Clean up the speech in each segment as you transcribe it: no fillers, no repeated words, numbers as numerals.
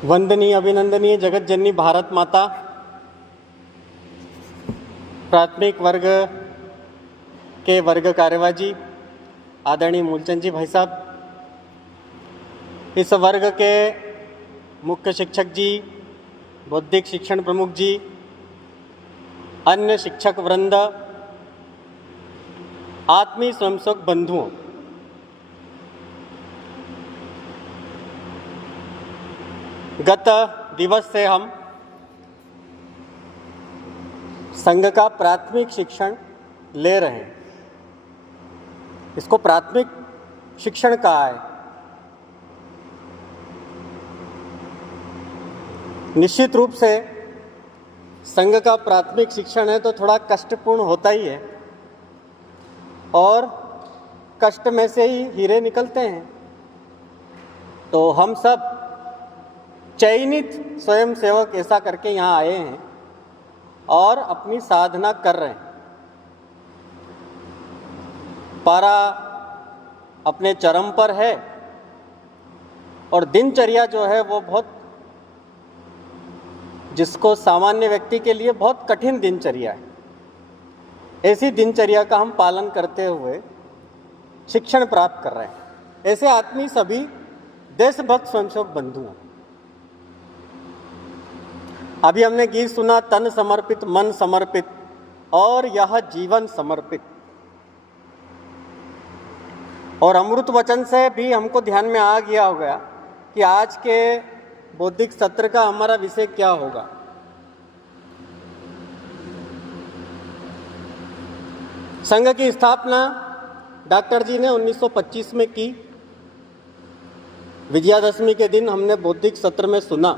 वंदनीय अभिनंदनीय जगत जननी भारत माता, प्राथमिक वर्ग के वर्ग कार्यवाह जी, आदरणीय मूलचंद जी भाई साहब, इस वर्ग के मुख्य शिक्षक जी, बौद्धिक शिक्षण प्रमुख जी, अन्य शिक्षक वृंद, आत्मीय स्वयंसेवक बंधुओं, गत दिवस से हम संघ का प्राथमिक शिक्षण ले रहे हैं। इसको प्राथमिक शिक्षण कहा है। निश्चित रूप से संघ का प्राथमिक शिक्षण है तो थोड़ा कष्टपूर्ण होता ही है, और कष्ट में से ही हीरे निकलते हैं। तो हम सब चयनित स्वयंसेवक ऐसा करके यहाँ आए हैं और अपनी साधना कर रहे हैं। पारा अपने चरम पर है और दिनचर्या जो है वो बहुत, जिसको सामान्य व्यक्ति के लिए बहुत कठिन दिनचर्या है, ऐसी दिनचर्या का हम पालन करते हुए शिक्षण प्राप्त कर रहे हैं। ऐसे आत्मी सभी देशभक्त स्वयंसेवक बंधु हैं। अभी हमने गीत सुना, तन समर्पित मन समर्पित और यह जीवन समर्पित, और अमृत वचन से भी हमको ध्यान में आ गया होगा कि आज के बौद्धिक सत्र का हमारा विषय क्या होगा। संघ की स्थापना डॉक्टर जी ने 1925 में की। विजयादशमी के दिन हमने बौद्धिक सत्र में सुना।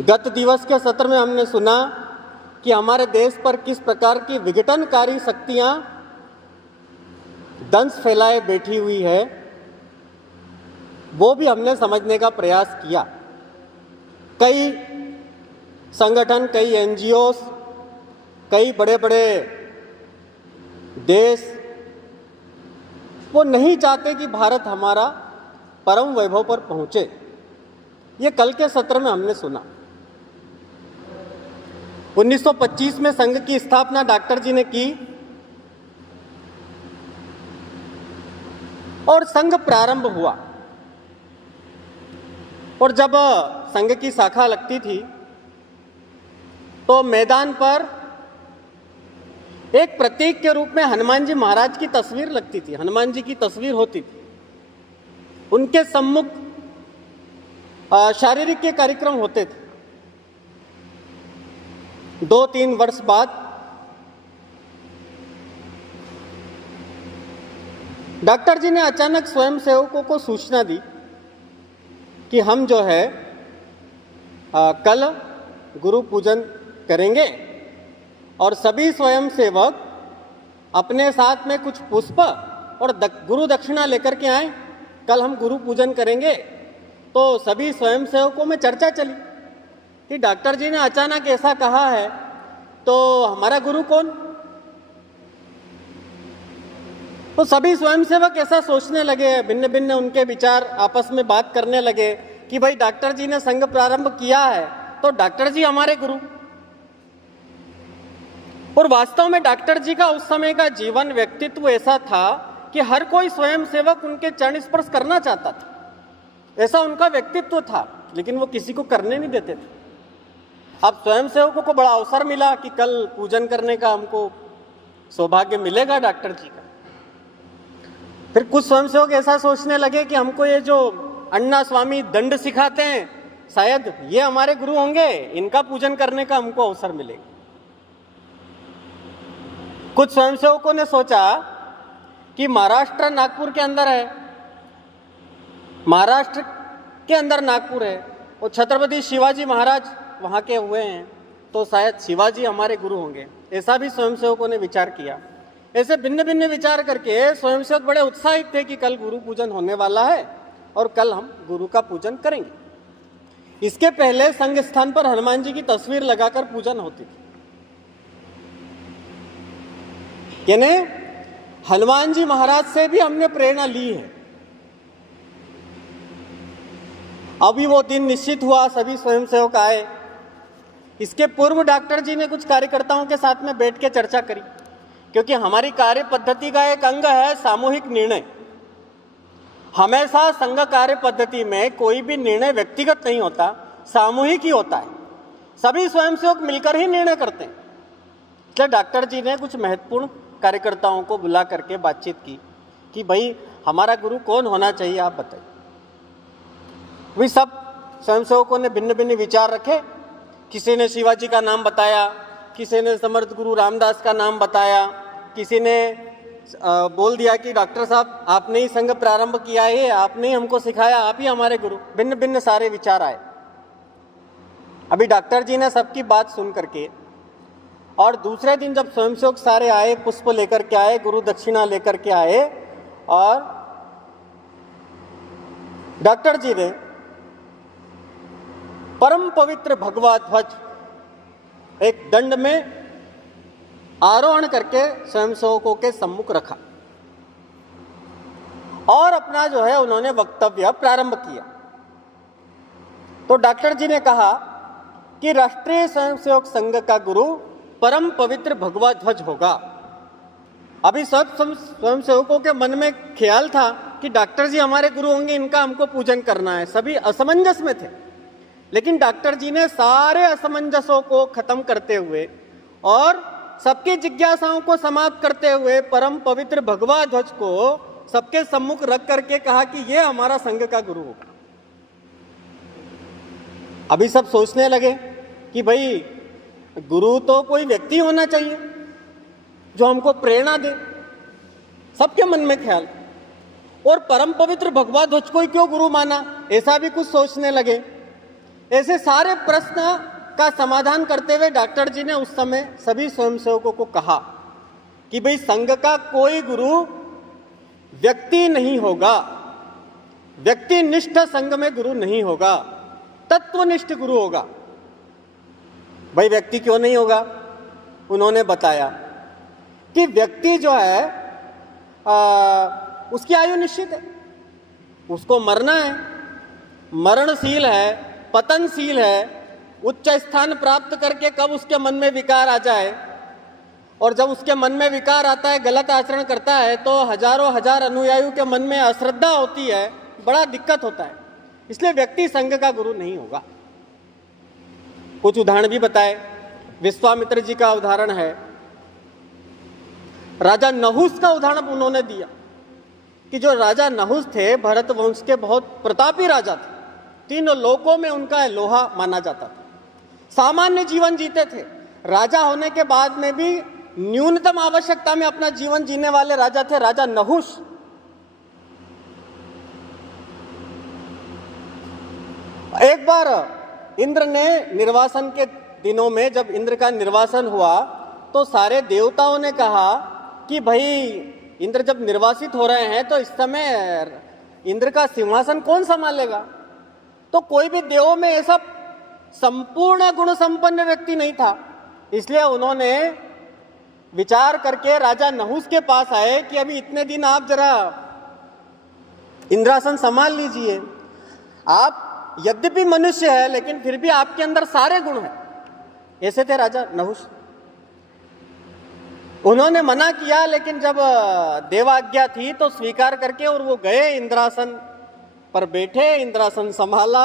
गत दिवस के सत्र में हमने सुना कि हमारे देश पर किस प्रकार की विघटनकारी शक्तियां दंश फैलाए बैठी हुई है, वो भी हमने समझने का प्रयास किया। कई संगठन, कई एनजीओस, कई बड़े बड़े देश वो नहीं चाहते कि भारत हमारा परम वैभव पर पहुंचे। ये कल के सत्र में हमने सुना। 1925 में संघ की स्थापना डॉक्टर जी ने की और संघ प्रारंभ हुआ। और जब संघ की शाखा लगती थी तो मैदान पर एक प्रतीक के रूप में हनुमान जी महाराज की तस्वीर लगती थी। हनुमान जी की तस्वीर होती थी। उनके सम्मुख शारीरिक के कार्यक्रम होते थे। 2-3 वर्ष बाद डॉक्टर जी ने अचानक स्वयंसेवकों को सूचना दी कि हम जो है कल गुरु पूजन करेंगे और सभी स्वयंसेवक अपने साथ में कुछ पुष्प और गुरु दक्षिणा लेकर के आए। कल हम गुरु पूजन करेंगे। तो सभी स्वयंसेवकों में चर्चा चली कि डॉक्टर जी ने अचानक ऐसा कहा है, तो हमारा गुरु कौन? तो सभी स्वयंसेवक ऐसा सोचने लगे, भिन्न भिन्न उनके विचार आपस में बात करने लगे कि भाई डॉक्टर जी ने संघ प्रारंभ किया है तो डॉक्टर जी हमारे गुरु। और वास्तव में डॉक्टर जी का उस समय का जीवन, व्यक्तित्व ऐसा था कि हर कोई स्वयंसेवक उनके चरण स्पर्श करना चाहता था। ऐसा उनका व्यक्तित्व था, लेकिन वो किसी को करने नहीं देते थे। अब स्वयंसेवकों को बड़ा अवसर मिला कि कल पूजन करने का हमको सौभाग्य मिलेगा डॉक्टर जी का। फिर कुछ स्वयंसेवक ऐसा सोचने लगे कि हमको ये जो अण्णा स्वामी दंड सिखाते हैं, शायद ये हमारे गुरु होंगे, इनका पूजन करने का हमको अवसर मिलेगा। कुछ स्वयंसेवकों ने सोचा कि महाराष्ट्र नागपुर के अंदर है, महाराष्ट्र के अंदर नागपुर है और छत्रपति शिवाजी महाराज वहाँ के हुए हैं, तो शायद शिवाजी हमारे गुरु होंगे। ऐसा भी स्वयंसेवकों ने विचार किया। ऐसे भिन्न भिन्न विचार करके स्वयंसेवक बड़े उत्साहित थे कि कल गुरु पूजन होने वाला है और कल हम गुरु का पूजन करेंगे। इसके पहले संघ स्थान पर हनुमान जी की तस्वीर लगाकर पूजन होती थी। यानी हनुमान जी महाराज से भी हमने प्रेरणा ली है। अभी वो दिन निश्चित हुआ, सभी स्वयंसेवक आए। इसके पूर्व डॉक्टर जी ने कुछ कार्यकर्ताओं के साथ में बैठ के चर्चा करी, क्योंकि हमारी कार्य पद्धति का एक अंग है सामूहिक निर्णय। हमेशा संघ कार्य पद्धति में कोई भी निर्णय व्यक्तिगत नहीं होता, सामूहिक ही होता है। सभी स्वयंसेवक मिलकर ही निर्णय करते हैं। इसलिए डॉक्टर जी ने कुछ महत्वपूर्ण कार्यकर्ताओं को बुला करके बातचीत की कि भाई हमारा गुरु कौन होना चाहिए, आप बताइए। वे सब स्वयंसेवकों ने भिन्न भिन्न विचार रखे। किसी ने शिवाजी का नाम बताया, किसी ने समर्थ गुरु रामदास का नाम बताया, किसी ने बोल दिया कि डॉक्टर साहब आपने ही संघ प्रारंभ किया है, आपने ही हमको सिखाया, आप ही हमारे गुरु। भिन्न भिन्न सारे विचार आए। अभी डॉक्टर जी ने सबकी बात सुन करके और दूसरे दिन जब स्वयंसेवक सारे आए, पुष्प लेकर के आए, गुरु दक्षिणा लेकर के आए, और डॉक्टर जी ने परम पवित्र भगवा ध्वज एक दंड में आरोहण करके स्वयंसेवकों के सम्मुख रखा और अपना जो है उन्होंने वक्तव्य प्रारंभ किया। तो डॉक्टर जी ने कहा कि राष्ट्रीय स्वयंसेवक संघ का गुरु परम पवित्र भगवा ध्वज होगा। अभी सब स्वयंसेवकों के मन में ख्याल था कि डॉक्टर जी हमारे गुरु होंगे, इनका हमको पूजन करना है। सभी असमंजस में थे, लेकिन डॉक्टर जी ने सारे असमंजसों को खत्म करते हुए और सबकी जिज्ञासाओं को समाप्त करते हुए परम पवित्र भगवा ध्वज को सबके सम्मुख रख करके कहा कि ये हमारा संघ का गुरु होगा। अभी सब सोचने लगे कि भाई गुरु तो कोई व्यक्ति होना चाहिए जो हमको प्रेरणा दे। सबके मन में ख्याल, और परम पवित्र भगवा ध्वज को ही क्यों गुरु माना, ऐसा भी कुछ सोचने लगे। ऐसे सारे प्रश्न का समाधान करते हुए डॉक्टर जी ने उस समय सभी स्वयंसेवकों को कहा कि भाई संघ का कोई गुरु व्यक्ति नहीं होगा, व्यक्तिनिष्ठ संघ में गुरु नहीं होगा, तत्वनिष्ठ गुरु होगा। भाई व्यक्ति क्यों नहीं होगा? उन्होंने बताया कि व्यक्ति जो है उसकी आयु निश्चित है, उसको मरना है, मरणशील है, पतनशील है। उच्च स्थान प्राप्त करके कब उसके मन में विकार आ जाए, और जब उसके मन में विकार आता है, गलत आचरण करता है, तो हजारों हजार अनुयायियों के मन में अश्रद्धा होती है, बड़ा दिक्कत होता है। इसलिए व्यक्ति संघ का गुरु नहीं होगा। कुछ उदाहरण भी बताए। विश्वामित्र जी का उदाहरण है, राजा नहुस का उदाहरण उन्होंने दिया कि जो राजा नहुस थे भरत वंश के बहुत प्रतापी राजा थे, तीनों लोकों में उनका लोहा माना जाता था। सामान्य जीवन जीते थे, राजा होने के बाद में भी न्यूनतम आवश्यकता में अपना जीवन जीने वाले राजा थे राजा नहुस। एक बार इंद्र ने निर्वासन के दिनों में, जब इंद्र का निर्वासन हुआ, तो सारे देवताओं ने कहा कि भाई इंद्र जब निर्वासित हो रहे हैं तो इस समय इंद्र का सिंहासन कौन संभालेगा। तो कोई भी देवों में ऐसा संपूर्ण गुण संपन्न व्यक्ति नहीं था। इसलिए उन्होंने विचार करके राजा नहुस के पास आए कि अभी इतने दिन आप जरा इंद्रासन संभाल लीजिए। आप यद्यपि मनुष्य है लेकिन फिर भी आपके अंदर सारे गुण हैं। ऐसे थे राजा नहुस। उन्होंने मना किया, लेकिन जब देवाज्ञा थी तो स्वीकार करके और वो गए, इंद्रासन पर बैठे, इंद्रासन संभाला,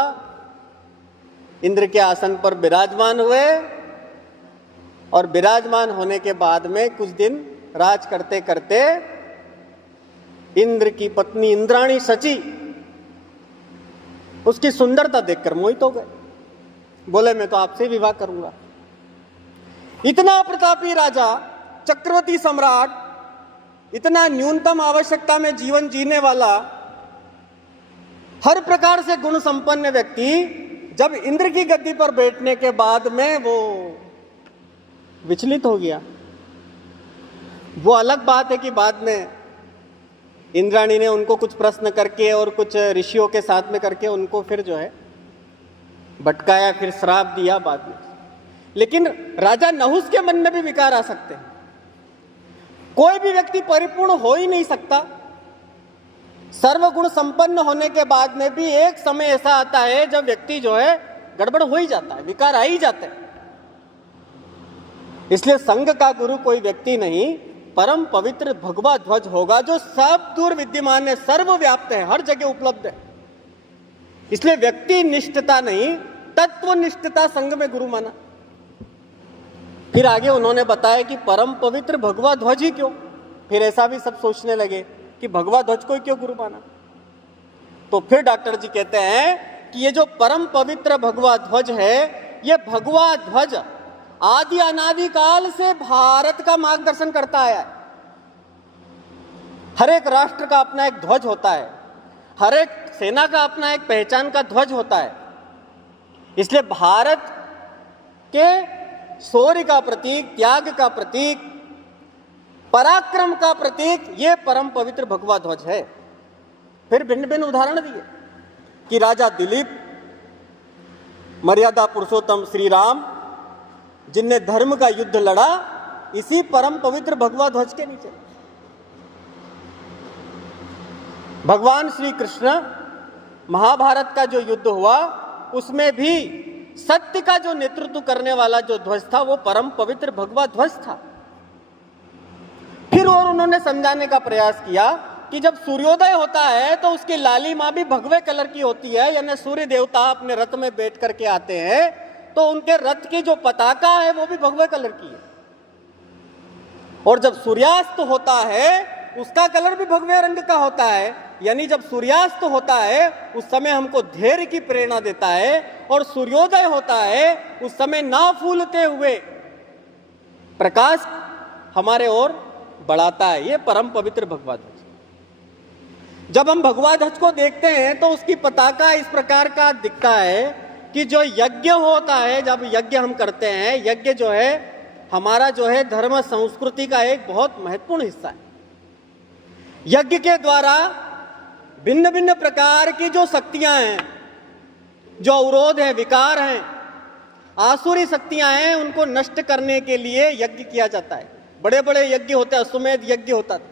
इंद्र के आसन पर विराजमान हुए, और विराजमान होने के बाद में कुछ दिन राज करते करते इंद्र की पत्नी इंद्राणी सची उसकी सुंदरता देखकर मोहित हो गए। बोले मैं तो आपसे विवाह करूंगा। इतना प्रतापी राजा, चक्रवर्ती सम्राट, इतना न्यूनतम आवश्यकता में जीवन जीने वाला, हर प्रकार से गुण संपन्न व्यक्ति जब इंद्र की गद्दी पर बैठने के बाद में वो विचलित हो गया। वो अलग बात है कि बाद में इंद्राणी ने उनको कुछ प्रश्न करके और कुछ ऋषियों के साथ में करके उनको फिर जो है भटकाया, फिर श्राप दिया बाद में। लेकिन राजा नहुस के मन में भी विकार आ सकते हैं। कोई भी व्यक्ति परिपूर्ण हो ही नहीं सकता। सर्वगुण संपन्न होने के बाद में भी एक समय ऐसा आता है जब व्यक्ति जो है गड़बड़ हो ही जाता है, विकार आ ही जाते हैं। इसलिए संघ का गुरु कोई व्यक्ति नहीं, परम पवित्र भगवा ध्वज होगा जो सब दूर विद्यमान है, सर्वव्याप्त है, हर जगह उपलब्ध है। इसलिए व्यक्ति निष्ठता नहीं, तत्वनिष्ठता संघ में गुरु माना। फिर आगे उन्होंने बताया कि परम पवित्र भगवा ध्वज ही क्यों। फिर ऐसा भी सब सोचने लगे कि भगवा ध्वज को क्यों गुरु माना। तो फिर डॉक्टर जी कहते हैं कि ये जो परम पवित्र भगवा ध्वज है, ये भगवा ध्वज आदि अनादि काल से भारत का मार्गदर्शन करता आया है। हर एक राष्ट्र का अपना एक ध्वज होता है, हर एक सेना का अपना एक पहचान का ध्वज होता है। इसलिए भारत के शौर्य का प्रतीक, त्याग का प्रतीक, पराक्रम का प्रतीक ये परम पवित्र भगवा ध्वज है। फिर भिन्न भिन्न उदाहरण दिए कि राजा दिलीप, मर्यादा पुरुषोत्तम श्री राम, जिनने धर्म का युद्ध लड़ा इसी परम पवित्र भगवा ध्वज के नीचे। भगवान श्री कृष्ण, महाभारत का जो युद्ध हुआ उसमें भी सत्य का जो नेतृत्व करने वाला जो ध्वज था वो परम पवित्र भगवा ध्वज था। फिर और उन्होंने समझाने का प्रयास किया कि जब सूर्योदय होता है तो उसकी लालिमा भी भगवे कलर की होती है, यानी सूर्य देवता अपने रथ में बैठ करके आते हैं तो उनके रथ की जो पताका है वो भी भगवे कलर की है। और जब सूर्यास्त होता है उसका कलर भी भगवे रंग का होता है। यानी जब सूर्यास्त होता है उस समय हमको धैर्य की प्रेरणा देता है, और सूर्योदय होता है उस समय ना फूलते हुए प्रकाश हमारे ओर बढ़ाता है। ये परम पवित्र भगवा ध्वज। जब हम भगवा ध्वज को देखते हैं तो उसकी पताका इस प्रकार का दिखता है कि जो यज्ञ होता है, जब यज्ञ हम करते हैं, यज्ञ जो है हमारा जो है धर्म संस्कृति का एक बहुत महत्वपूर्ण हिस्सा है। यज्ञ के द्वारा भिन्न भिन्न प्रकार की जो शक्तियां हैं, जो अवरोध है, विकार हैं, आसुरी शक्तियां हैं, उनको नष्ट करने के लिए यज्ञ किया जाता है। बड़े बड़े यज्ञ होते हैं, अश्वमेध यज्ञ होता था,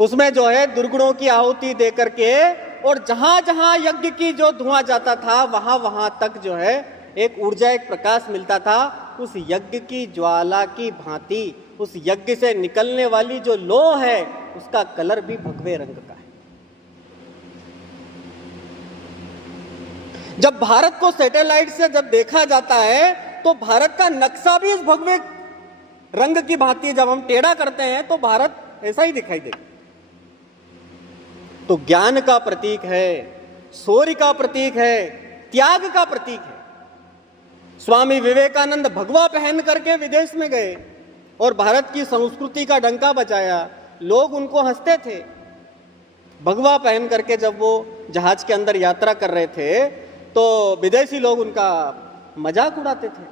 उसमें जो है दुर्गुणों की आहुति दे करके, और जहां जहां यज्ञ की जो धुआं जाता था वहां वहां तक जो है एक ऊर्जा, एक प्रकाश मिलता था। उस यज्ञ की ज्वाला की भांति उस यज्ञ से निकलने वाली जो लौ है उसका कलर भी भगवे रंग का है। जब भारत को सैटेलाइट से जब देखा जाता है तो भारत का नक्शा भी इस भगवे रंग की भांति, जब हम टेढ़ा करते हैं तो भारत ऐसा ही दिखाई देगा। तो ज्ञान का प्रतीक है, शौर्य का प्रतीक है, त्याग का प्रतीक है। स्वामी विवेकानंद भगवा पहन करके विदेश में गए और भारत की संस्कृति का डंका बजाया। लोग उनको हंसते थे। भगवा पहन करके जब वो जहाज के अंदर यात्रा कर रहे थे तो विदेशी लोग उनका मजाक उड़ाते थे।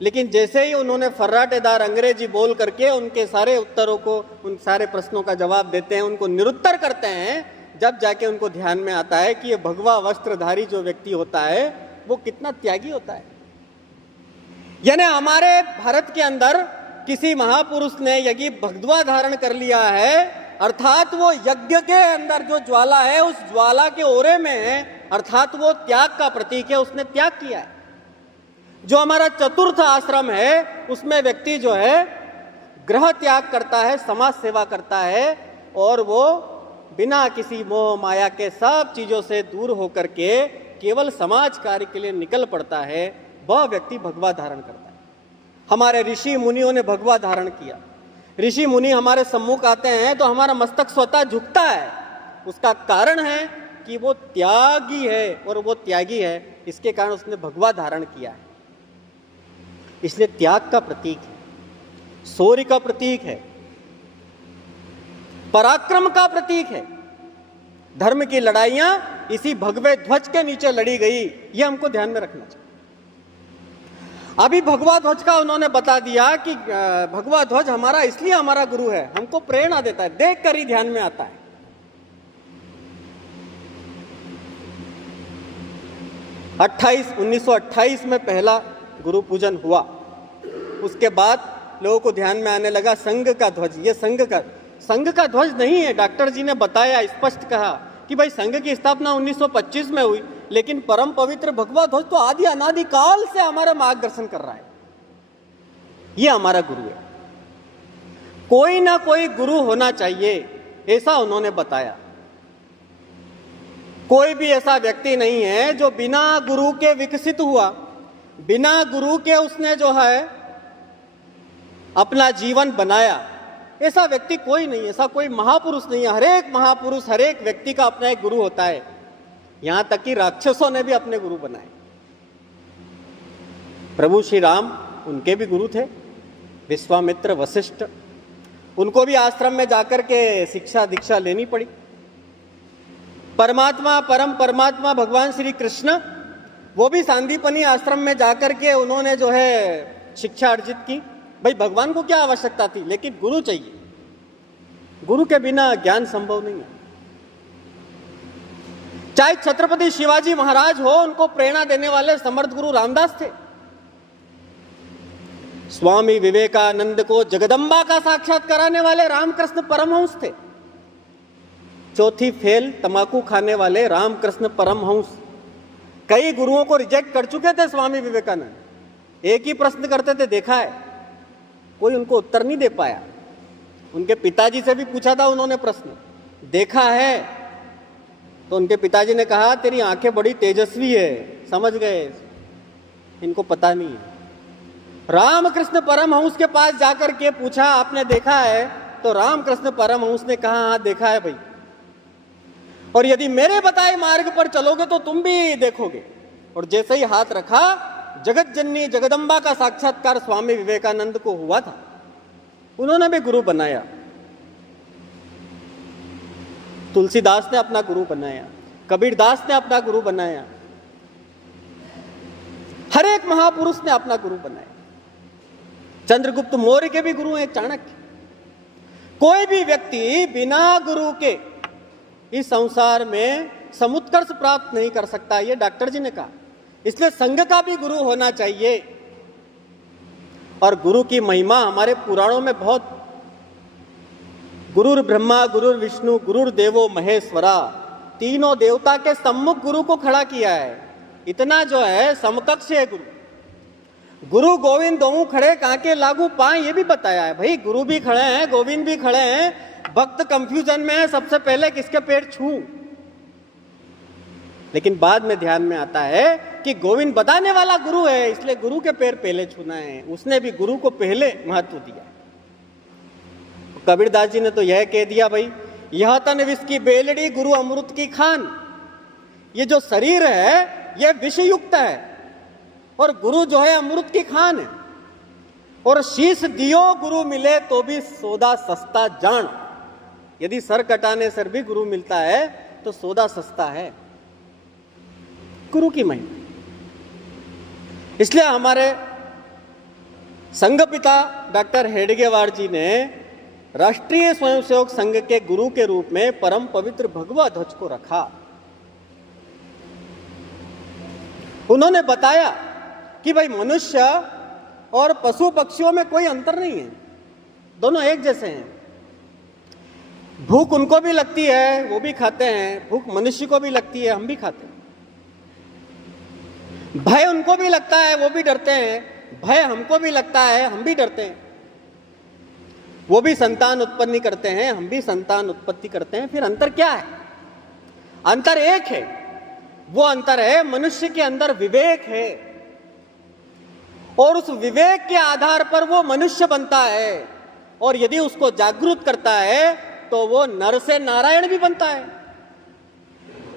लेकिन जैसे ही उन्होंने फर्राटेदार अंग्रेजी बोल करके उनके सारे उत्तरों को, उन सारे प्रश्नों का जवाब देते हैं, उनको निरुत्तर करते हैं, जब जाके उनको ध्यान में आता है कि ये भगवा वस्त्रधारी जो व्यक्ति होता है वो कितना त्यागी होता है। यानी हमारे भारत के अंदर किसी महापुरुष ने यज्ञ भगवा धारण कर लिया है, अर्थात वो यज्ञ के अंदर जो ज्वाला है उस ज्वाला के ओरे में है, अर्थात वो त्याग का प्रतीक है, उसने त्याग किया है। जो हमारा चतुर्थ आश्रम है उसमें व्यक्ति जो है ग्रह त्याग करता है, समाज सेवा करता है, और वो बिना किसी मोह माया के सब चीजों से दूर होकर के केवल समाज कार्य के लिए निकल पड़ता है। वह व्यक्ति भगवा धारण करता है। हमारे ऋषि मुनियों ने भगवा धारण किया। ऋषि मुनि हमारे सम्मुख आते हैं तो हमारा मस्तक स्वतः झुकता है। उसका कारण है कि वो त्यागी है, और वो त्यागी है इसके कारण उसने भगवा धारण किया है। इसलिए त्याग का प्रतीक है, शौर्य का प्रतीक है, पराक्रम का प्रतीक है। धर्म की लड़ाइयां इसी भगवे ध्वज के नीचे लड़ी गई, ये हमको ध्यान में रखना चाहिए। अभी भगवा ध्वज का उन्होंने बता दिया कि भगवा ध्वज हमारा इसलिए हमारा गुरु है, हमको प्रेरणा देता है, देख कर ही ध्यान में आता है। 1928 में पहला गुरु पूजन हुआ। उसके बाद लोगों को ध्यान में आने लगा संघ का ध्वज, ये संघ का, संघ का ध्वज नहीं है। डॉक्टर जी ने बताया, स्पष्ट कहा कि भाई संघ की स्थापना 1925 में हुई, लेकिन परम पवित्र भगवा ध्वज तो आदि अनादि काल से हमारा मार्गदर्शन कर रहा है। ये हमारा गुरु है। कोई ना कोई गुरु होना चाहिए, ऐसा उन्होंने बताया। कोई भी ऐसा व्यक्ति नहीं है जो बिना गुरु के विकसित हुआ, बिना गुरु के उसने जो है अपना जीवन बनाया। ऐसा व्यक्ति कोई नहीं, ऐसा कोई महापुरुष नहीं है। हर एक महापुरुष, हर एक व्यक्ति का अपना एक गुरु होता है। यहां तक कि राक्षसों ने भी अपने गुरु बनाए। प्रभु श्री राम, उनके भी गुरु थे, विश्वामित्र, वशिष्ठ। उनको भी आश्रम में जाकर के शिक्षा दीक्षा लेनी पड़ी। परमात्मा, परम परमात्मा भगवान श्री कृष्ण, वो भी सांदीपनी आश्रम में जाकर के उन्होंने जो है शिक्षा अर्जित की। भाई भगवान को क्या आवश्यकता थी, लेकिन गुरु चाहिए। गुरु के बिना ज्ञान संभव नहीं है। चाहे छत्रपति शिवाजी महाराज हो, उनको प्रेरणा देने वाले समर्थ गुरु रामदास थे। स्वामी विवेकानंद को जगदम्बा का साक्षात कराने वाले रामकृष्ण परमहंस थे। चौथी फेल तंबाकू खाने वाले रामकृष्ण परमहंस कई गुरुओं को रिजेक्ट कर चुके थे स्वामी विवेकानंद। एक ही प्रश्न करते थे, देखा है? कोई उनको उत्तर नहीं दे पाया। उनके पिताजी से भी पूछा था उन्होंने प्रश्न, देखा है? तो उनके पिताजी ने कहा, तेरी आंखें बड़ी तेजस्वी है, समझ गए, इनको पता नहीं है। रामकृष्ण परमहंस के पास जाकर के पूछा, आपने देखा है? तो रामकृष्ण परमहंस ने कहा, हाँ देखा है भाई, और यदि मेरे बताए मार्ग पर चलोगे तो तुम भी देखोगे। और जैसे ही हाथ रखा, जगत जननी जगदम्बा का साक्षात्कार स्वामी विवेकानंद को हुआ था। उन्होंने भी गुरु बनाया। तुलसीदास ने अपना गुरु बनाया, कबीरदास ने अपना गुरु बनाया, हर एक महापुरुष ने अपना गुरु बनाया। चंद्रगुप्त मौर्य के भी गुरु हैं, चाणक्य। कोई भी व्यक्ति बिना गुरु के इस संसार में समुत्कर्ष प्राप्त नहीं कर सकता, ये डॉक्टर जी ने कहा। इसलिए संघ का भी गुरु होना चाहिए। और गुरु की महिमा हमारे पुराणों में बहुत, गुरुर ब्रह्मा, गुरुर विष्णु, गुरुर देवो महेश्वरा, तीनों देवता के सम्मुख गुरु को खड़ा किया है। इतना जो है समकक्ष है गुरु। गुरु गोविंद दोनों खड़े कांके लागू पाए, ये भी बताया है। भाई गुरु भी खड़े हैं, गोविंद भी खड़े हैं। भक्त कंफ्यूजन में है, सबसे पहले किसके पैर छूं। लेकिन बाद में ध्यान में आता है कि गोविंद बताने वाला गुरु है, इसलिए गुरु के पैर पहले छूना है। उसने भी गुरु को पहले महत्व दिया। कबीरदास जी ने तो यह कह दिया, भाई यह तन विष की बेलड़ी, गुरु अमृत की खान। ये जो शरीर है यह विष युक्त है और गुरु जो है अमृत की खान है। और शीश दियो गुरु मिले तो भी सौदा सस्ता जान। यदि सर कटाने सर भी गुरु मिलता है तो सौदा सस्ता है। गुरु की महिमा। इसलिए हमारे संघ पिता डॉक्टर हेडगेवार जी ने राष्ट्रीय स्वयंसेवक संघ के गुरु के रूप में परम पवित्र भगवा ध्वज को रखा। उन्होंने बताया कि भाई मनुष्य और पशु पक्षियों में कोई अंतर नहीं है, दोनों एक जैसे हैं। भूख उनको भी लगती है, वो भी खाते हैं। भूख मनुष्य को भी लगती है, हम भी खाते हैं। भय उनको भी लगता है, वो भी डरते हैं। भय हमको भी लगता है, हम भी डरते हैं। वो भी संतान उत्पत्ति करते हैं, हम भी संतान उत्पत्ति करते हैं। फिर अंतर क्या है? अंतर एक है। वो अंतर है मनुष्य के अंदर विवेक है, और उस विवेक के आधार पर वो मनुष्य बनता है। और यदि उसको जागृत करता है तो वो नर से नारायण भी बनता है।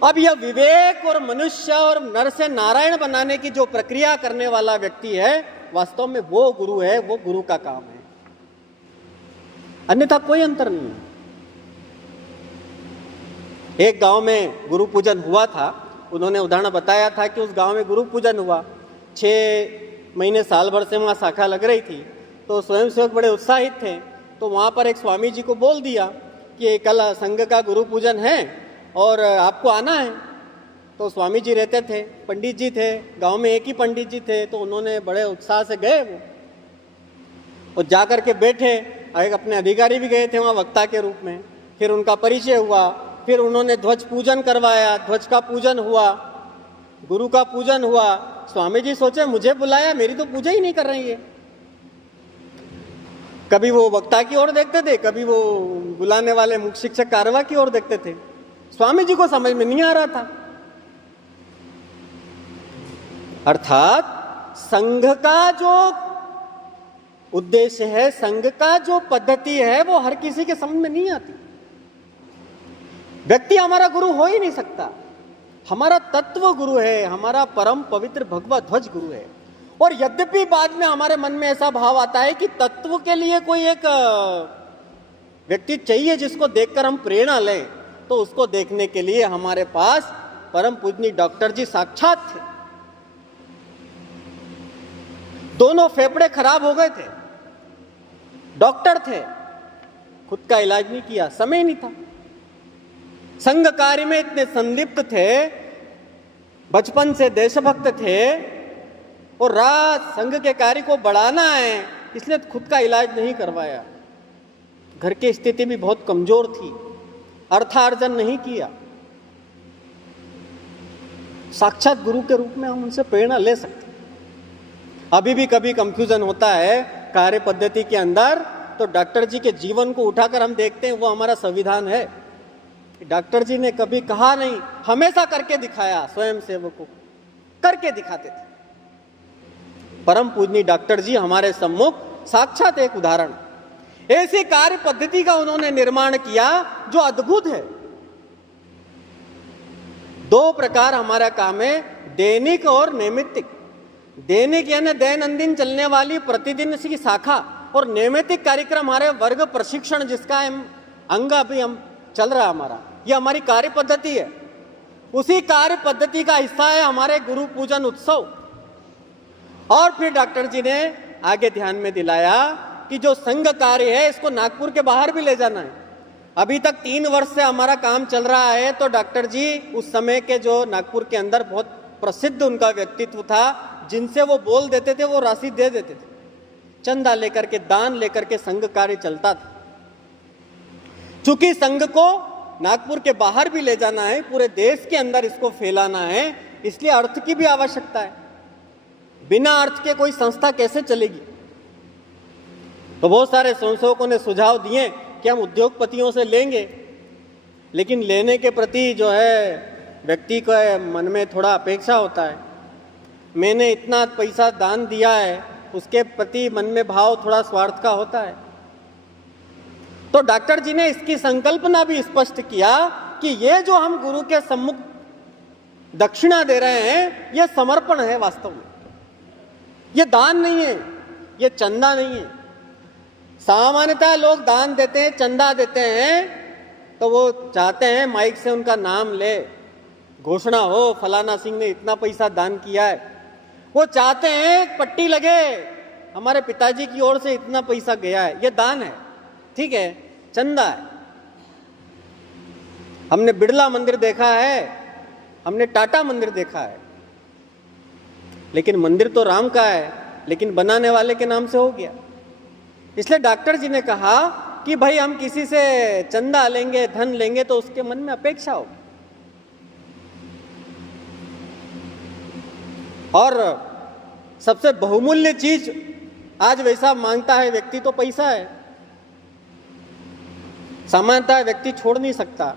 अब यह विवेक और मनुष्य और नर से नारायण बनाने की जो प्रक्रिया करने वाला व्यक्ति है, वास्तव में वो गुरु है, वो गुरु का काम है। अन्यथा कोई अंतर नहीं है। एक गांव में गुरु पूजन हुआ था। उन्होंने उदाहरण बताया था कि उस गांव में गुरु पूजन हुआ। 6 महीने साल भर से वहाँ शाखा लग रही थी, तो स्वयंसेवक बड़े उत्साहित थे। तो वहाँ पर एक स्वामी जी को बोल दिया कि कल संघ का गुरु पूजन है और आपको आना है। तो स्वामी जी रहते थे, पंडित जी थे, गांव में एक ही पंडित जी थे। तो उन्होंने बड़े उत्साह से गए वो, और जाकर के बैठे। एक अपने अधिकारी भी गए थे वहाँ वक्ता के रूप में, फिर उनका परिचय हुआ, फिर उन्होंने ध्वज पूजन करवाया, ध्वज का पूजन हुआ, गुरु का पूजन हुआ। स्वामी जी सोचे मुझे बुलाया, मेरी तो पूजा ही नहीं कर रही है। कभी वो वक्ता की ओर देखते थे, कभी वो बुलाने वाले मुख्य शिक्षक कारवा की ओर देखते थे। स्वामी जी को समझ में नहीं आ रहा था। अर्थात संघ का जो उद्देश्य है, संघ का जो पद्धति है, वो हर किसी के समझ में नहीं आती। व्यक्ति हमारा गुरु हो ही नहीं सकता। हमारा तत्व गुरु है, हमारा परम पवित्र भगवा ध्वज गुरु है। और यद्यपि बाद में हमारे मन में ऐसा भाव आता है कि तत्व के लिए कोई एक व्यक्ति चाहिए जिसको देखकर हम प्रेरणा लें, तो उसको देखने के लिए हमारे पास परम पूजनीय डॉक्टर जी साक्षात थे। दोनों फेफड़े खराब हो गए थे, डॉक्टर थे, खुद का इलाज नहीं किया, समय नहीं था। संघ कार्य में इतने संलिप्त थे, बचपन से देशभक्त थे, और रात संघ के कार्य को बढ़ाना है इसलिए खुद का इलाज नहीं करवाया। घर की स्थिति भी बहुत कमजोर थी, अर्थार्जन नहीं किया। साक्षात गुरु के रूप में हम उनसे प्रेरणा ले सकते। अभी भी कभी कंफ्यूजन होता है कार्य पद्धति के अंदर, तो डॉक्टर जी के जीवन को उठाकर हम देखते हैं वो हमारा संविधान है। डॉक्टर जी ने कभी कहा नहीं, हमेशा करके दिखाया, स्वयं सेवकों को करके दिखाते थे। परम पूजनीय डॉक्टर जी हमारे सम्मुख साक्षात एक उदाहरण। ऐसी कार्य पद्धति का उन्होंने निर्माण किया जो अद्भुत है। दो प्रकार हमारा काम है, दैनिक और नैमित्तिक। दैनिक यानी दैनंदिन चलने वाली प्रतिदिन की शाखा, और नैमित्तिक कार्यक्रम हमारे वर्ग प्रशिक्षण जिसका अंग अभी हम चल रहा हमारा, ये हमारी कार्य पद्धति है। उसी कार्य पद्धति का हिस्सा है हमारे गुरु पूजन उत्सव। और फिर डॉक्टर जी ने आगे ध्यान में दिलाया कि जो संघ कार्य है इसको नागपुर के बाहर भी ले जाना है। अभी तक 3 वर्ष से हमारा काम चल रहा है, तो डॉक्टर जी उस समय के जो नागपुर के अंदर बहुत प्रसिद्ध उनका व्यक्तित्व था, जिनसे वो बोल देते थे वो राशि दे देते थे, चंदा लेकर के, दान लेकर के संघ कार्य चलता था। चूंकि संघ को नागपुर के बाहर भी ले जाना है, पूरे देश के अंदर इसको फैलाना है, इसलिए अर्थ की भी आवश्यकता है। बिना अर्थ के कोई संस्था कैसे चलेगी? तो बहुत सारे संशोधकों ने सुझाव दिए कि हम उद्योगपतियों से लेंगे, लेकिन लेने के प्रति जो है व्यक्ति को मन में थोड़ा अपेक्षा होता है। मैंने इतना पैसा दान दिया है, उसके प्रति मन में भाव थोड़ा स्वार्थ का होता है। तो डॉक्टर जी ने इसकी संकल्पना भी स्पष्ट किया कि ये जो हम गुरु के सम्मुख दक्षिणा दे रहे हैं, ये समर्पण है। वास्तव में ये दान नहीं है, ये चंदा नहीं है। सामान्यतः लोग दान देते हैं, चंदा देते हैं, तो वो चाहते हैं माइक से उनका नाम ले, घोषणा हो फलाना सिंह ने इतना पैसा दान किया है। वो चाहते हैं पट्टी लगे, हमारे पिताजी की ओर से इतना पैसा गया है। ये दान है, ठीक है, चंदा है। हमने बिड़ला मंदिर देखा है, हमने टाटा मंदिर देखा है, लेकिन मंदिर तो राम का है, लेकिन बनाने वाले के नाम से हो गया। इसलिए डॉक्टर जी ने कहा कि भाई हम किसी से चंदा लेंगे, धन लेंगे, तो उसके मन में अपेक्षा होगी। और सबसे बहुमूल्य चीज आज वैसा मांगता है व्यक्ति तो पैसा है। सामान्यतः व्यक्ति छोड़ नहीं सकता,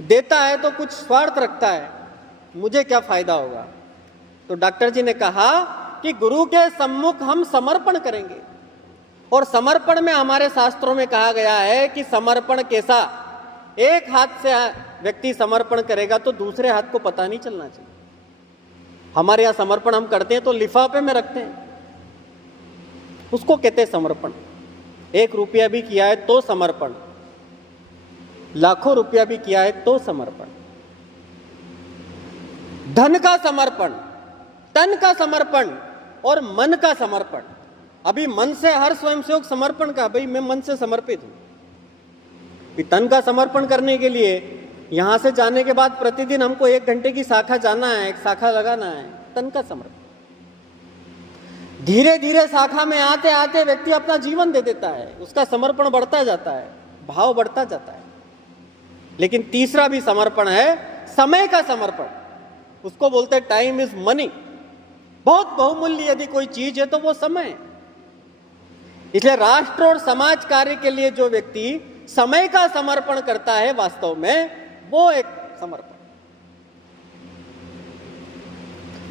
देता है तो कुछ स्वार्थ रखता है, मुझे क्या फायदा होगा। तो डॉक्टर जी ने कहा कि गुरु के सम्मुख हम समर्पण करेंगे, और समर्पण में हमारे शास्त्रों में कहा गया है कि समर्पण कैसा, एक हाथ से व्यक्ति समर्पण करेगा तो दूसरे हाथ को पता नहीं चलना चाहिए। हमारे यहाँ समर्पण हम करते हैं तो लिफाफे में रखते हैं, उसको कहते हैं समर्पण। 1 रुपया भी किया है तो समर्पण, लाखों रुपया भी किया है तो समर्पण। धन का समर्पण, तन का समर्पण और मन का समर्पण। अभी मन से हर स्वयंसेवक समर्पण का, भाई मैं मन से समर्पित हूं। तन का समर्पण करने के लिए यहां से जाने के बाद प्रतिदिन हमको 1 घंटे की शाखा जाना है, एक शाखा लगाना है, तन का समर्पण। धीरे धीरे शाखा में आते आते व्यक्ति अपना जीवन दे देता है, उसका समर्पण बढ़ता जाता है, भाव बढ़ता जाता है। लेकिन तीसरा भी समर्पण है, समय का समर्पण। उसको बोलते हैं टाइम इज मनी। बहुत बहुमूल्य यदि कोई चीज है तो वो समय है। इसलिए राष्ट्र और समाज कार्य के लिए जो व्यक्ति समय का समर्पण करता है, वास्तव में वो एक समर्पण।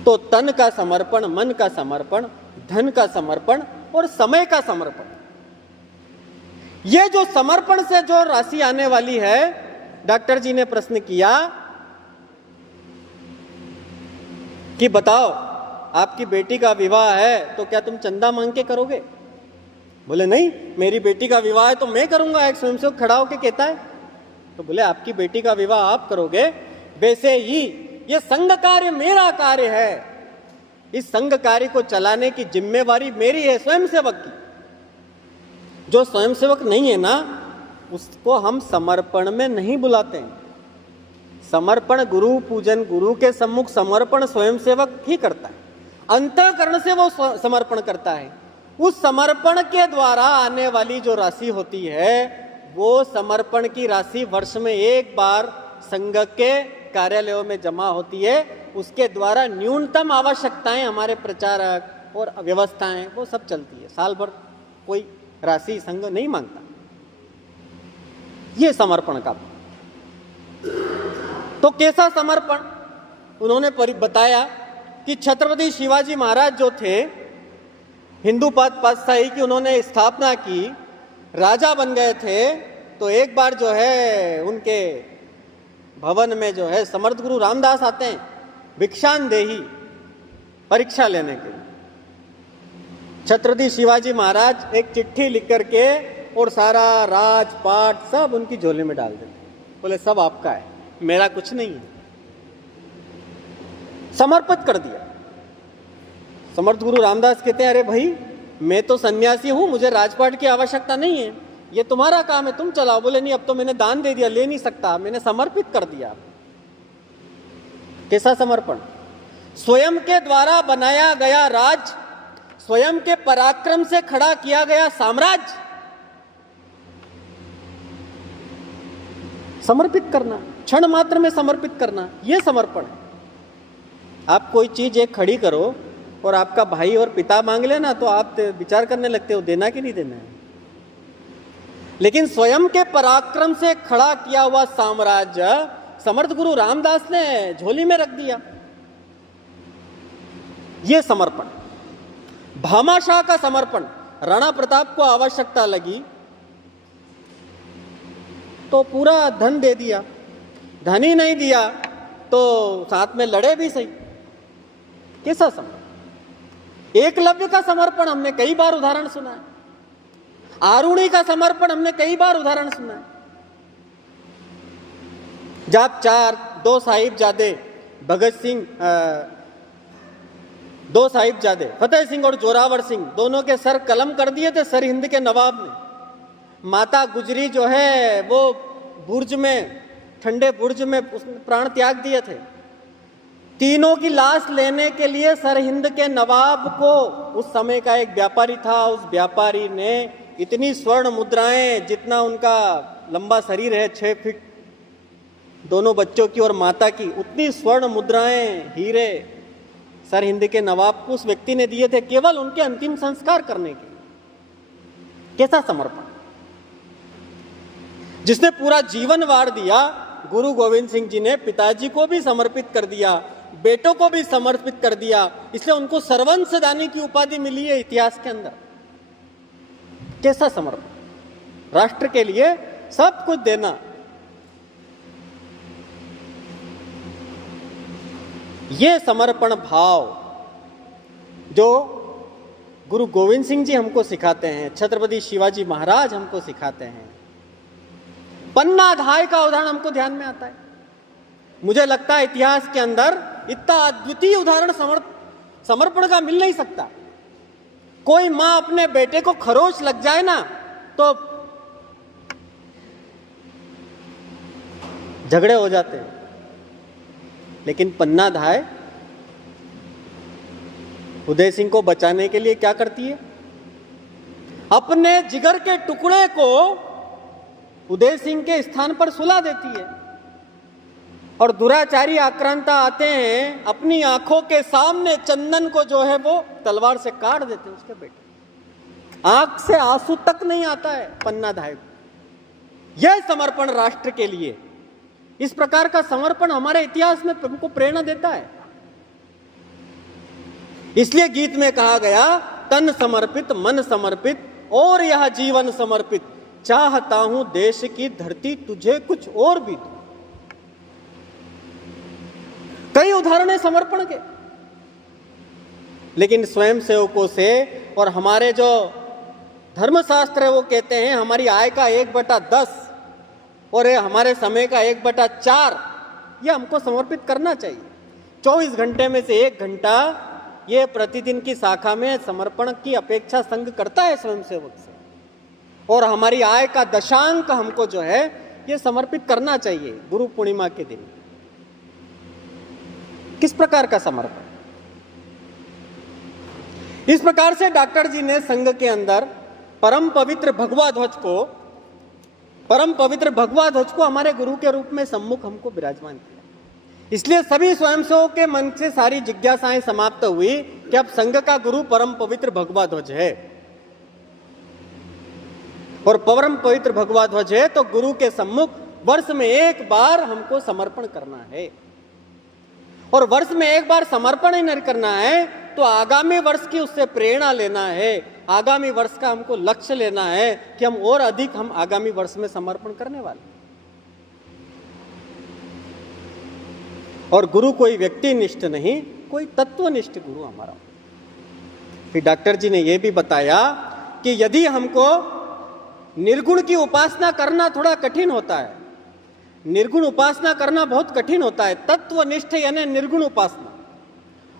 तो तन का समर्पण, मन का समर्पण, धन का समर्पण और समय का समर्पण, ये जो समर्पण से जो राशि आने वाली है, डॉक्टर जी ने प्रश्न किया कि बताओ आपकी बेटी का विवाह है तो क्या तुम चंदा मांग के करोगे? बोले नहीं, मेरी बेटी का विवाह है तो मैं करूंगा। एक स्वयंसेवक खड़ा होकर कहता है। तो बोले आपकी बेटी का विवाह आप करोगे, वैसे ही ये संघ कार्य मेरा कार्य है, इस संघ कार्य को चलाने की जिम्मेवारी मेरी है, स्वयंसेवक की। जो स्वयंसेवक नहीं है ना, उसको हम समर्पण में नहीं बुलाते हैं। समर्पण गुरु पूजन, गुरु के सम्मुख समर्पण स्वयंसेवक ही करता है, अंतःकरण से वो समर्पण करता है। उस समर्पण के द्वारा आने वाली जो राशि होती है, वो समर्पण की राशि वर्ष में एक बार संघ के कार्यालयों में जमा होती है। उसके द्वारा न्यूनतम आवश्यकताएं, हमारे प्रचारक और व्यवस्थाएं, वो सब चलती है। साल भर कोई राशि संघ नहीं मांगता। ये समर्पण का। तो कैसा समर्पण? उन्होंने बताया कि छत्रपति शिवाजी महाराज जो थे, हिंदू पातशाही की उन्होंने स्थापना की, राजा बन गए थे। तो एक बार जो है उनके भवन में जो है समर्थ गुरु रामदास आते हैं, भिक्षांदेही परीक्षा लेने के लिए। छत्रपति शिवाजी महाराज एक चिट्ठी लिख करके और सारा राजपाट सब उनकी झोली में डाल देते। बोले सब आपका है, मेरा कुछ नहीं है। समर्पित कर दिया। समर्थ गुरु रामदास कहते हैं अरे भाई, मैं तो सन्यासी हूं, मुझे राजपाट की आवश्यकता नहीं है, ये तुम्हारा काम है, तुम चलाओ। बोले नहीं, अब तो मैंने दान दे दिया, ले नहीं सकता, मैंने समर्पित कर दिया। कैसा समर्पण? स्वयं के द्वारा बनाया गया राज, स्वयं के पराक्रम से खड़ा किया गया साम्राज्य समर्पित करना, क्षण मात्र में समर्पित करना, यह समर्पण है। आप कोई चीज एक खड़ी करो और आपका भाई और पिता मांग लेना तो आप विचार करने लगते हो देना कि नहीं देना है। लेकिन स्वयं के पराक्रम से खड़ा किया हुआ साम्राज्य समर्थ गुरु रामदास ने झोली में रख दिया। यह समर्पण। भामाशाह का समर्पण, राणा प्रताप को आवश्यकता लगी तो पूरा धन दे दिया, धन ही नहीं दिया तो साथ में लड़े भी सही। कैसा समर्पण? एकलव्य का समर्पण हमने कई बार उदाहरण सुना है। आरुणि का समर्पण हमने कई बार उदाहरण सुना है। जब दो साहिबजादे भगत सिंह, दो साहिबजादे फतेह सिंह और जोरावर सिंह, दोनों के सर कलम कर दिए थे सर हिंद के नवाब ने। माता गुजरी जो है वो बुर्ज में, ठंडे बुर्ज में उसने प्राण त्याग दिए थे। तीनों की लाश लेने के लिए सर हिंद के नवाब को, उस समय का एक व्यापारी था, उस व्यापारी ने इतनी स्वर्ण मुद्राएं, जितना उनका लंबा शरीर है 6 फीट, दोनों बच्चों की और माता की, उतनी स्वर्ण मुद्राएं, हीरे सर हिंद के नवाब को उस व्यक्ति ने दिए थे, केवल उनके अंतिम संस्कार करने के। कैसा समर्पण! जिसने पूरा जीवन वार दिया। गुरु गोविंद सिंह जी ने पिताजी को भी समर्पित कर दिया, बेटों को भी समर्पित कर दिया, इसलिए उनको सर्वंशदानी की उपाधि मिली है इतिहास के अंदर। कैसा समर्पण! राष्ट्र के लिए सब कुछ देना। ये समर्पण भाव जो गुरु गोविंद सिंह जी हमको सिखाते हैं, छत्रपति शिवाजी महाराज हमको सिखाते हैं। पन्नाधाय का उदाहरण हमको ध्यान में आता है। मुझे लगता है इतिहास के अंदर इतना अद्वितीय उदाहरण समर्पण का मिल नहीं सकता। कोई मां अपने बेटे को खरोच लग जाए ना तो झगड़े हो जाते हैं, लेकिन पन्नाधाय उदय सिंह को बचाने के लिए क्या करती है? अपने जिगर के टुकड़े को उदय सिंह के स्थान पर सुला देती है। और दुराचारी आक्रांता आते हैं, अपनी आंखों के सामने चंदन को जो है वो तलवार से काट देते हैं उसके बेटे। आंख से आंसू तक नहीं आता है पन्ना धाय को। यह समर्पण राष्ट्र के लिए, इस प्रकार का समर्पण हमारे इतिहास में हमको प्रेरणा देता है। इसलिए गीत में कहा गया, तन समर्पित मन समर्पित और यह जीवन समर्पित, चाहता हूं देश की धरती तुझे कुछ और भी दो। कई उदाहरण है समर्पण के, लेकिन स्वयं सेवकों से और हमारे जो धर्मशास्त्र है वो कहते हैं हमारी आय का 1/10 और हमारे समय का 1/4 ये हमको समर्पित करना चाहिए। 24 घंटे में से 1 घंटा ये प्रतिदिन की शाखा में समर्पण की अपेक्षा संघ करता है स्वयं सेवक से, और हमारी आय का दशांक हमको जो है ये समर्पित करना चाहिए गुरु पूर्णिमा के दिन। किस प्रकार का समर्पण? इस प्रकार से डॉक्टर जी ने संघ के अंदर परम पवित्र भगवा ध्वज को हमारे गुरु के रूप में सम्मुख हमको विराजमान किया। इसलिए सभी स्वयंसेवकों के मन से सारी जिज्ञासाएं समाप्त हुई कि अब संघ का गुरु परम पवित्र भगवा ध्वज है, और परम पवित्र भगवा ध्वज है तो गुरु के सम्मुख वर्ष में 1 बार हमको समर्पण करना है। और वर्ष में 1 बार समर्पण ही नहीं करना है तो आगामी वर्ष की उससे प्रेरणा लेना है, आगामी वर्ष का हमको लक्ष्य लेना है कि हम और अधिक हम आगामी वर्ष में समर्पण करने वाले। और गुरु कोई व्यक्तिनिष्ठ नहीं, कोई तत्वनिष्ठ गुरु हमारा। फिर डॉक्टर जी ने यह भी बताया कि यदि हमको निर्गुण की उपासना करना थोड़ा कठिन होता है, निर्गुण उपासना करना बहुत कठिन होता है, तत्वनिष्ठ यानी निर्गुण उपासना,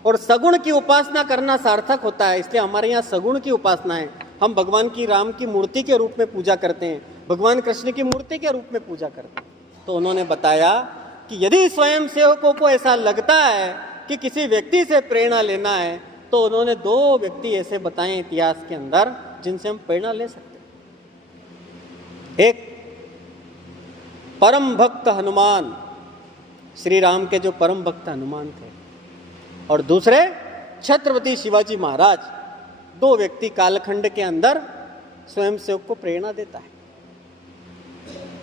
और सगुण की उपासना करना सार्थक होता है। इसलिए हमारे यहाँ सगुण की उपासना है। हम भगवान की राम की मूर्ति के रूप में पूजा करते हैं, भगवान कृष्ण की मूर्ति के रूप में पूजा करते हैं। तो उन्होंने बताया कि यदि स्वयं सेवकों को ऐसा लगता है कि किसी व्यक्ति से प्रेरणा लेना है तो उन्होंने 2 व्यक्ति ऐसे बताए इतिहास के अंदर जिनसे हम प्रेरणा ले सकते हैं। एक परम भक्त हनुमान, श्री राम के जो परम भक्त हनुमान थे, और दूसरे छत्रपति शिवाजी महाराज। 2 व्यक्ति कालखंड के अंदर स्वयं सेवक को प्रेरणा देता है।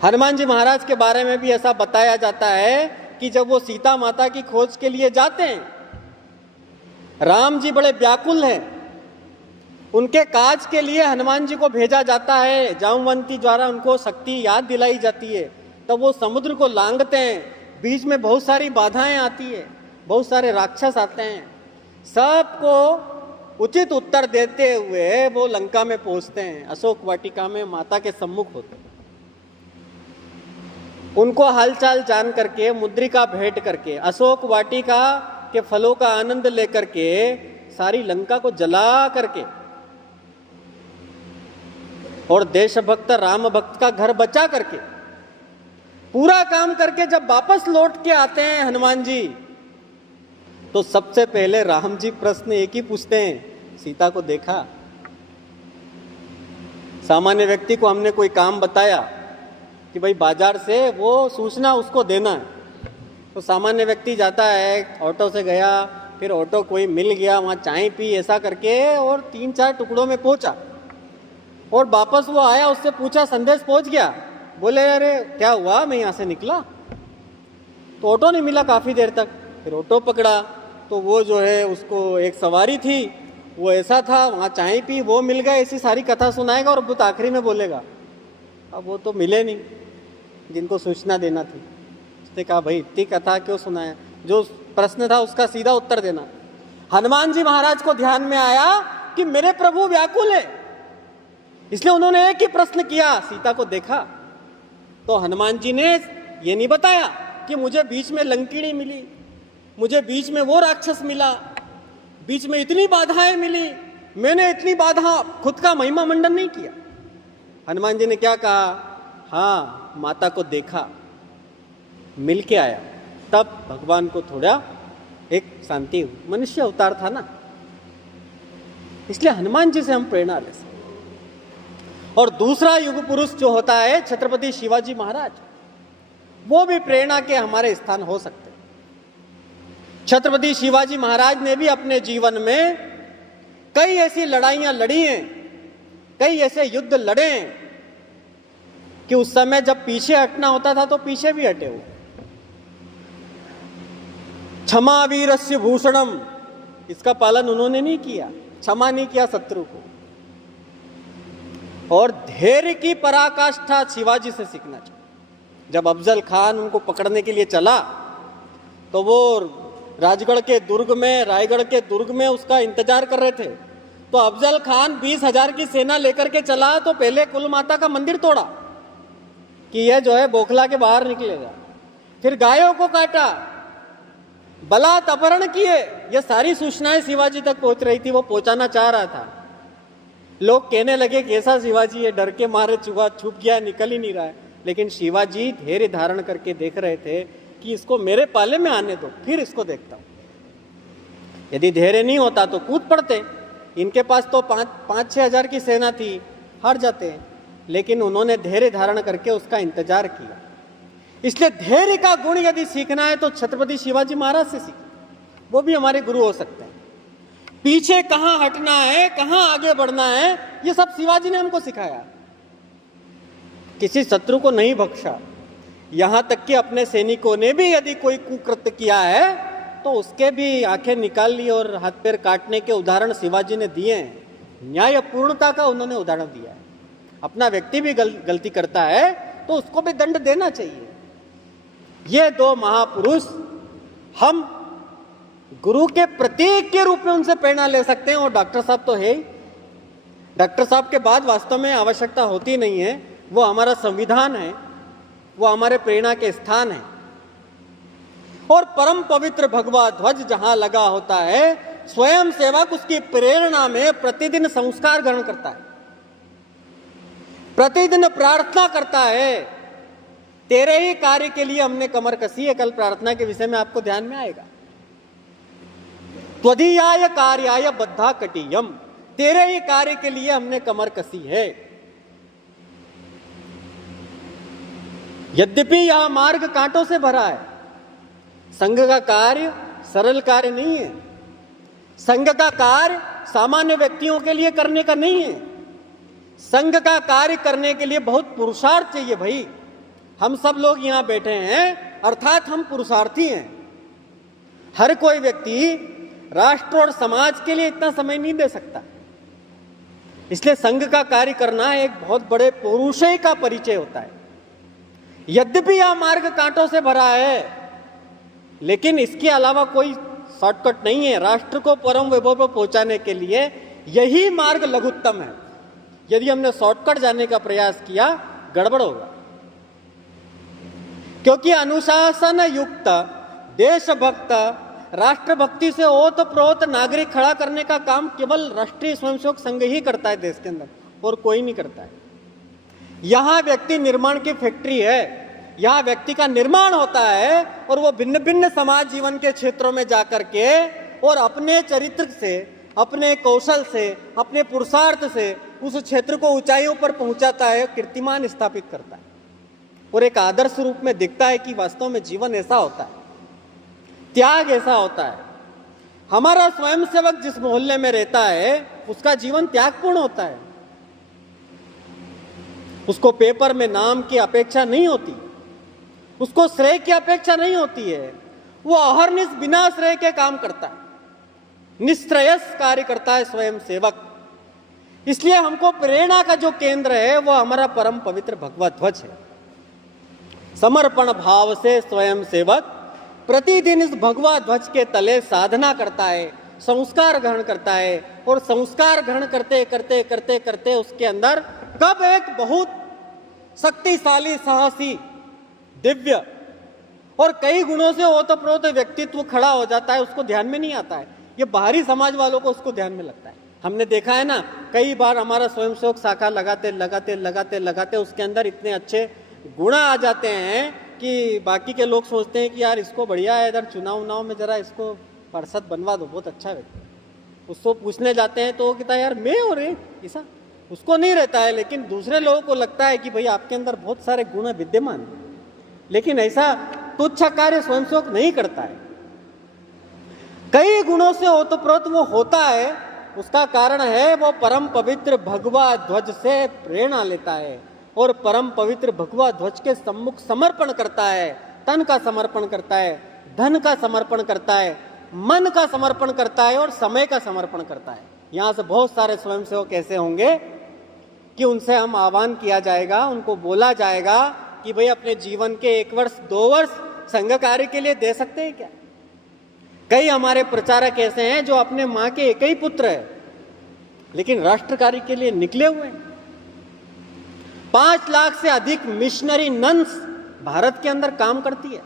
हनुमान जी महाराज के बारे में भी ऐसा बताया जाता है कि जब वो सीता माता की खोज के लिए जाते हैं, राम जी बड़े व्याकुल हैं, उनके काज के लिए हनुमान जी को भेजा जाता है, जामवंती द्वारा उनको शक्ति याद दिलाई जाती है। तब वो समुद्र को लांघते हैं, बीच में बहुत सारी बाधाएं आती है, बहुत सारे राक्षस आते हैं, सबको उचित उत्तर देते हुए वो लंका में पहुंचते हैं, अशोक वाटिका में माता के सम्मुख होते हैं। उनको हालचाल जान करके, मुद्रिका भेंट करके, अशोक वाटिका के फलों का आनंद लेकर के, सारी लंका को जला करके, और देशभक्त राम भक्त का घर बचा करके, पूरा काम करके जब वापस लौट के आते हैं हनुमान जी, तो सबसे पहले राम जी प्रश्न एक ही पूछते हैं, सीता को देखा? सामान्य व्यक्ति को हमने कोई काम बताया कि भाई बाजार से वो सूचना उसको देना है, तो सामान्य व्यक्ति जाता है, ऑटो से गया, फिर ऑटो कोई मिल गया, वहाँ चाय पी, ऐसा करके और 3-4 टुकड़ों में पहुंचा, और वापस वो आया, उससे पूछा संदेश पहुंच गया? बोले अरे क्या हुआ, मैं यहाँ से निकला तो ऑटो नहीं मिला काफ़ी देर तक। फिर ऑटो पकड़ा तो वो जो है उसको एक सवारी थी, वो ऐसा था, वहाँ चाय पी, वो मिल गया, ऐसी सारी कथा सुनाएगा और बुत आखिरी में बोलेगा अब वो तो मिले नहीं जिनको सूचना देना थी। उसने कहा भाई इतनी कथा क्यों सुनाया, जो प्रश्न था उसका सीधा उत्तर देना। हनुमान जी महाराज को ध्यान में आया कि मेरे प्रभु व्याकुल है, इसलिए उन्होंने एक ही प्रश्न किया, सीता को देखा? तो हनुमान जी ने ये नहीं बताया कि मुझे बीच में लंकिणी मिली, मुझे बीच में वो राक्षस मिला, बीच में इतनी बाधाएं मिली, मैंने इतनी बाधा, खुद का महिमा मंडन नहीं किया। हनुमान जी ने क्या कहा? हाँ, माता को देखा, मिल के आया, तब भगवान को थोड़ा एक शांति हुई। मनुष्य अवतार था ना, इसलिए हनुमान जी से हम प्रेरणा ले सकते। और दूसरा युग पुरुष जो होता है छत्रपति शिवाजी महाराज, वो भी प्रेरणा के हमारे स्थान हो सकते हैं। छत्रपति शिवाजी महाराज ने भी अपने जीवन में कई ऐसी लड़ाइयां लड़ी हैं, कई ऐसे युद्ध लड़े हैं कि उस समय जब पीछे हटना होता था तो पीछे भी हटे हुए। क्षमा वीरस्य भूषणम, इसका पालन उन्होंने नहीं किया, क्षमा नहीं किया शत्रु को। और धैर्य की पराकाष्ठा शिवाजी से सीखना चाहिए। जब अफजल खान उनको पकड़ने के लिए चला तो वो राजगढ़ के दुर्ग में, रायगढ़ के दुर्ग में उसका इंतजार कर रहे थे। तो अफजल खान 20,000 की सेना लेकर के चला तो पहले कुल माता का मंदिर तोड़ा कि यह जो है बौखला के बाहर निकलेगा, फिर गायों को काटा, बलात् अपहरण किए। ये सारी सूचनाएं शिवाजी तक पहुंच रही थी, वो पहुंचाना चाह रहा था। लोग कहने लगे कैसा शिवाजी है, डर के मारे छुप गया, निकल ही नहीं रहा है। लेकिन शिवाजी धैर्य धारण करके देख रहे थे कि इसको मेरे पाले में आने दो, फिर इसको देखता हूं। यदि धैर्य नहीं होता तो कूद पड़ते। इनके पास तो 5-6 हजार की सेना थी, हार जाते हैं। लेकिन उन्होंने धैर्य धारण करके उसका इंतजार किया। इसलिए धैर्य का गुण यदि सीखना है तो छत्रपति शिवाजी महाराज से सीखें, वो भी हमारे गुरु हो सकते हैं। पीछे कहां हटना है, कहां आगे बढ़ना है, ये सब शिवाजी ने हमको सिखाया। किसी शत्रु को नहीं बख्शा, यहां तक कि अपने सैनिकों ने भी यदि कोई कुकृत्य किया है तो उसके भी आंखें निकाल ली और हाथ पैर काटने के उदाहरण शिवाजी ने दिए हैं। न्याय पूर्णता का उन्होंने उदाहरण दिया है। अपना व्यक्ति भी गलती करता है तो उसको भी दंड देना चाहिए। ये दो महापुरुष हम गुरु के प्रतीक के रूप में उनसे प्रेरणा ले सकते हैं। और डॉक्टर साहब तो है ही, डॉक्टर साहब के बाद वास्तव में आवश्यकता होती नहीं है। वो हमारा संविधान है, वो हमारे प्रेरणा के स्थान है। और परम पवित्र भगवा ध्वज जहां लगा होता है, स्वयं सेवक उसकी प्रेरणा में प्रतिदिन संस्कार ग्रहण करता है, प्रतिदिन प्रार्थना करता है। तेरे ही कार्य के लिए हमने कमर कसी है। कल प्रार्थना के विषय में आपको ध्यान में आएगा। त्वदीयाय कार्याय बद्धा कटियम, तेरे ही कार्य के लिए हमने कमर कसी है। यद्यपि यह मार्ग कांटों से भरा है, संघ का कार्य सरल कार्य नहीं है। संघ का कार्य सामान्य व्यक्तियों के लिए करने का नहीं है। संघ का कार्य करने के लिए बहुत पुरुषार्थ चाहिए भाई। हम सब लोग यहां बैठे हैं अर्थात हम पुरुषार्थी हैं। हर कोई व्यक्ति राष्ट्र और समाज के लिए इतना समय नहीं दे सकता। इसलिए संघ का कार्य करना एक बहुत बड़े पुरुषय का परिचय होता है। यद्यपि यह मार्ग कांटों से भरा है, लेकिन इसके अलावा कोई शॉर्टकट नहीं है। राष्ट्र को परम वैभव पर पहुंचाने के लिए यही मार्ग लघुत्तम है। यदि हमने शॉर्टकट जाने का प्रयास किया, गड़बड़ होगा। क्योंकि अनुशासन युक्त, देशभक्त, राष्ट्रभक्ति से ओतप्रोत नागरिक खड़ा करने का काम केवल राष्ट्रीय स्वयंसेवक संघ ही करता है देश के अंदर, और कोई नहीं करता है। यहां व्यक्ति निर्माण की फैक्ट्री है। यहां व्यक्ति का निर्माण होता है और वो भिन्न भिन्न समाज जीवन के क्षेत्रों में जाकर के और अपने चरित्र से, अपने कौशल से, अपने पुरुषार्थ से उस क्षेत्र को ऊंचाइयों पर पहुंचाता है, कीर्तिमान स्थापित करता है और एक आदर्श रूप में दिखता है कि वास्तव में जीवन ऐसा होता है, त्याग ऐसा होता है। हमारा स्वयंसेवक जिस मोहल्ले में रहता है उसका जीवन त्यागपूर्ण होता है। उसको पेपर में नाम की अपेक्षा नहीं होती, उसको श्रेय की अपेक्षा नहीं होती है। वो अहर्निश बिना श्रेय के काम करता है, निश्रेयस कार्य करता है स्वयं सेवक। इसलिए हमको प्रेरणा का जो केंद्र है वो हमारा परम पवित्र भगवा ध्वज है। समर्पण भाव से स्वयं सेवक प्रतिदिन इस भगवा ध्वज के तले साधना करता है, संस्कार ग्रहण करता है। और संस्कार ग्रहण करते करते करते करते उसके अंदर कब एक बहुत शक्तिशाली, साहसी, दिव्य और कई गुणों से ओतप्रोत व्यक्तित्व खड़ा हो जाता है, उसको ध्यान में नहीं आता है। ये बाहरी समाज वालों को उसको ध्यान में लगता है। हमने देखा है ना, कई बार हमारा स्वयंसेवक शाखा लगाते लगाते लगाते लगाते उसके अंदर इतने अच्छे गुण आ जाते हैं कि बाकी के लोग सोचते हैं कि यार इसको बढ़िया है, इधर चुनाव में जरा इसको पार्षद बनवा दो, बहुत अच्छा व्यक्ति। उसको पूछने जाते हैं तो वो कहता है यार मैं और ऐसा उसको नहीं रहता है, लेकिन दूसरे लोगों को लगता है कि भाई आपके अंदर बहुत सारे गुण विद्यमान हैं, लेकिन ऐसा तुच्छ कार्य स्वयंसेवक नहीं करता है। कई गुणों से ओतप्रोत वो होता है, उसका कारण है वो परम पवित्र भगवा ध्वज से प्रेरणा लेता है और परम पवित्र भगवा ध्वज के सम्मुख समर्पण करता है, तन का समर्पण करता है, धन का समर्पण करता है, मन का समर्पण करता है और समय का समर्पण करता है। यहां से बहुत सारे स्वयंसेवक ऐसे होंगे कि उनसे हम आह्वान किया जाएगा, उनको बोला जाएगा कि भाई अपने जीवन के 1 वर्ष 2 वर्ष संघ कार्य के लिए दे सकते हैं क्या। कई हमारे प्रचारक ऐसे हैं जो अपने मां के एक ही पुत्र है लेकिन राष्ट्र कार्य के लिए निकले हुए हैं। 5 लाख से अधिक मिशनरी नन्स भारत के अंदर काम करती है।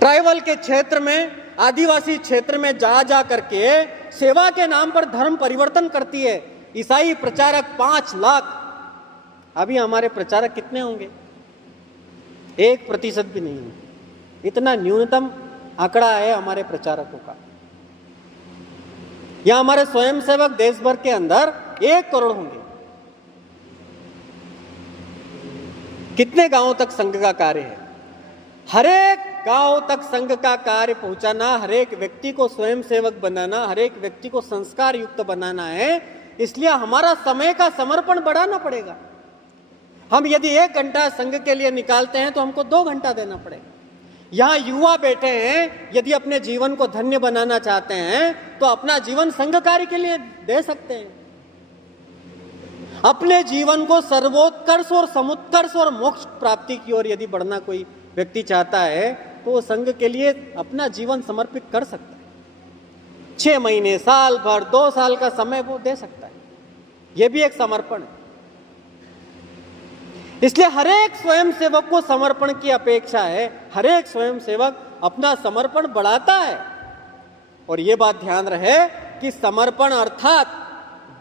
ट्राइबल के क्षेत्र में, आदिवासी क्षेत्र में जा करके सेवा के नाम पर धर्म परिवर्तन करती है। ईसाई प्रचारक 5 लाख। अभी हमारे प्रचारक कितने होंगे? 1% भी नहीं है। इतना न्यूनतम आंकड़ा है हमारे प्रचारकों का। या हमारे स्वयंसेवक देश भर के अंदर 1 करोड़ होंगे। कितने गांवों तक संघ का कार्य है? हर एक गांव तक संघ का कार्य पहुंचाना, हर एक व्यक्ति को स्वयंसेवक बनाना, हर एक व्यक्ति को संस्कार युक्त बनाना है। इसलिए हमारा समय का समर्पण बढ़ाना पड़ेगा। हम यदि 1 घंटा संघ के लिए निकालते हैं तो हमको 2 घंटा देना पड़ेगा। यहां युवा बैठे हैं, यदि अपने जीवन को धन्य बनाना चाहते हैं तो अपना जीवन संघ कार्य के लिए दे सकते हैं। अपने जीवन को सर्वोत्कर्ष और समुत्कर्ष और मोक्ष प्राप्ति की ओर यदि बढ़ना कोई व्यक्ति चाहता है तो वो संघ के लिए अपना जीवन समर्पित कर सकता है। 6 महीने, साल भर, 2 साल का समय वो दे सकता है। ये भी एक समर्पण है। इसलिए हर एक स्वयंसेवक को समर्पण की अपेक्षा है। हर एक स्वयंसेवक अपना समर्पण बढ़ाता है। और ये बात ध्यान रहे कि समर्पण अर्थात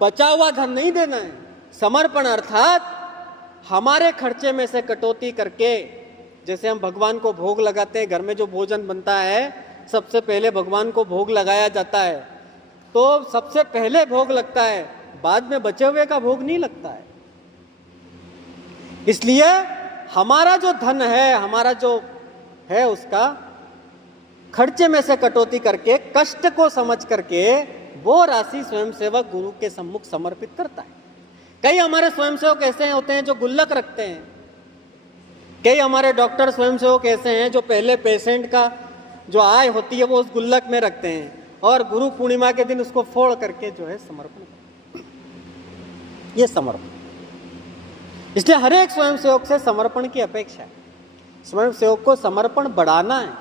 बचा हुआ धन नहीं देना है। समर्पण अर्थात हमारे खर्चे में से कटौती करके, जैसे हम भगवान को भोग लगाते हैं, घर में जो भोजन बनता है सबसे पहले भगवान को भोग लगाया जाता है, तो सबसे पहले भोग लगता है, बाद में बचे हुए का भोग नहीं लगता है। इसलिए हमारा जो धन है, हमारा जो है, उसका खर्चे में से कटौती करके, कष्ट को समझ करके वो राशि स्वयंसेवक गुरु के सम्मुख समर्पित करता है। कई हमारे स्वयंसेवक ऐसे होते हैं जो गुल्लक रखते हैं। कई हमारे डॉक्टर स्वयंसेवक ऐसे हैं जो पहले पेशेंट का जो आय होती है वो उस गुल्लक में रखते हैं और गुरु पूर्णिमा के दिन उसको फोड़ करके जो है समर्पण करते हैं। ये समर्पण। इसलिए हर एक स्वयंसेवक से समर्पण की अपेक्षा है। स्वयंसेवक को समर्पण बढ़ाना है।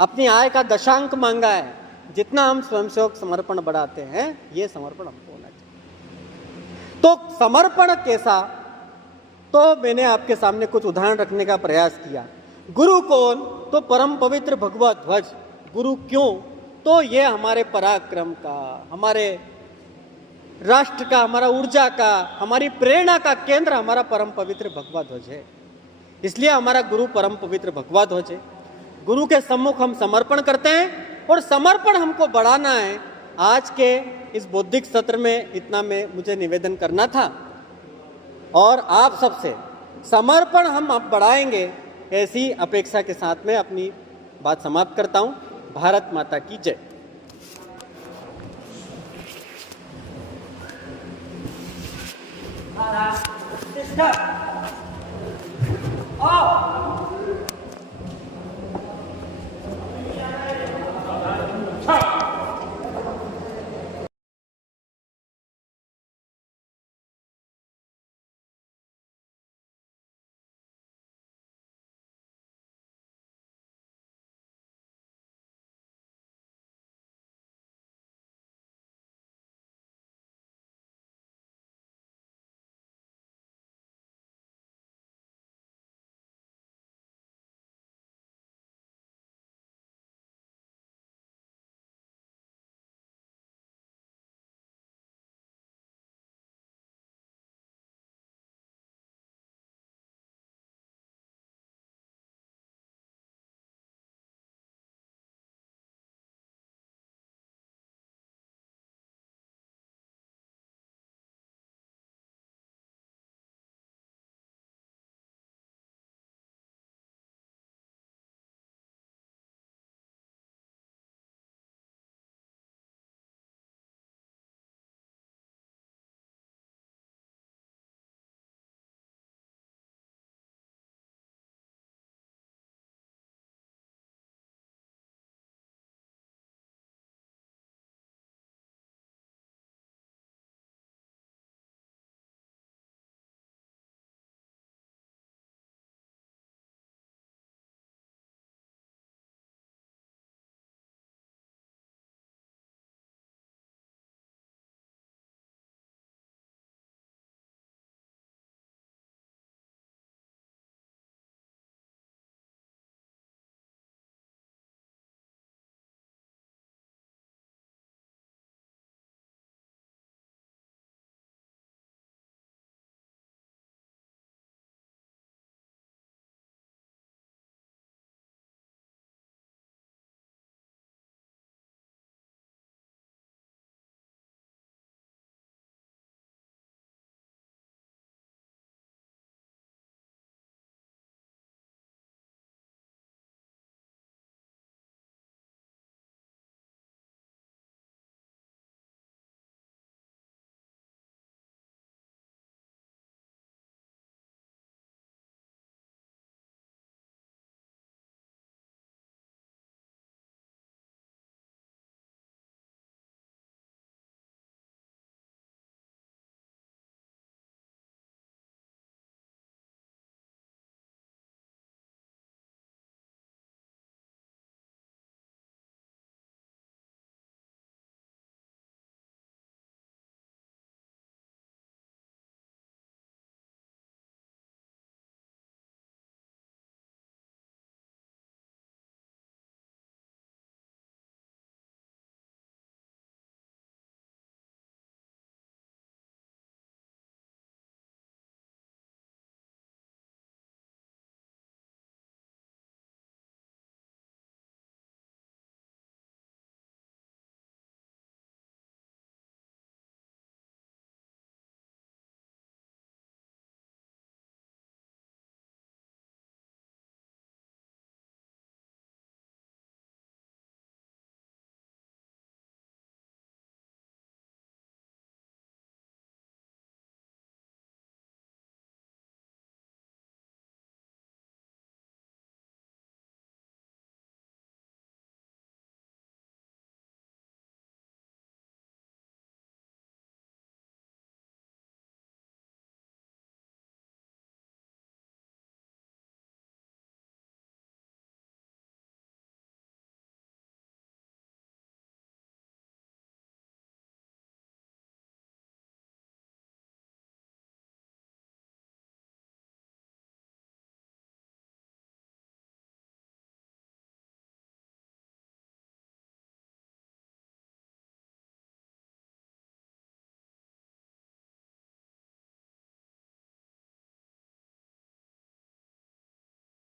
अपनी आय का दशांक मांगा है। जितना हम स्वयंसेवक समर्पण बढ़ाते हैं, ये समर्पण हमको होना चाहिए। तो समर्पण कैसा, तो मैंने आपके सामने कुछ उदाहरण रखने का प्रयास किया। गुरु कौन? तो परम पवित्र भगवा ध्वज। गुरु क्यों? तो ये हमारे पराक्रम का, हमारे राष्ट्र का, हमारा ऊर्जा का, हमारी प्रेरणा का केंद्र हमारा परम पवित्र भगवा ध्वज है। इसलिए हमारा गुरु परम पवित्र भगवा ध्वज है। गुरु के सम्मुख हम समर्पण करते हैं और समर्पण हमको बढ़ाना है। आज के इस बौद्धिक सत्र में इतना मुझे निवेदन करना था और आप सबसे समर्पण हम अब बढ़ाएंगे, ऐसी अपेक्षा के साथ में अपनी बात समाप्त करता हूं। भारत माता की जय। Stop.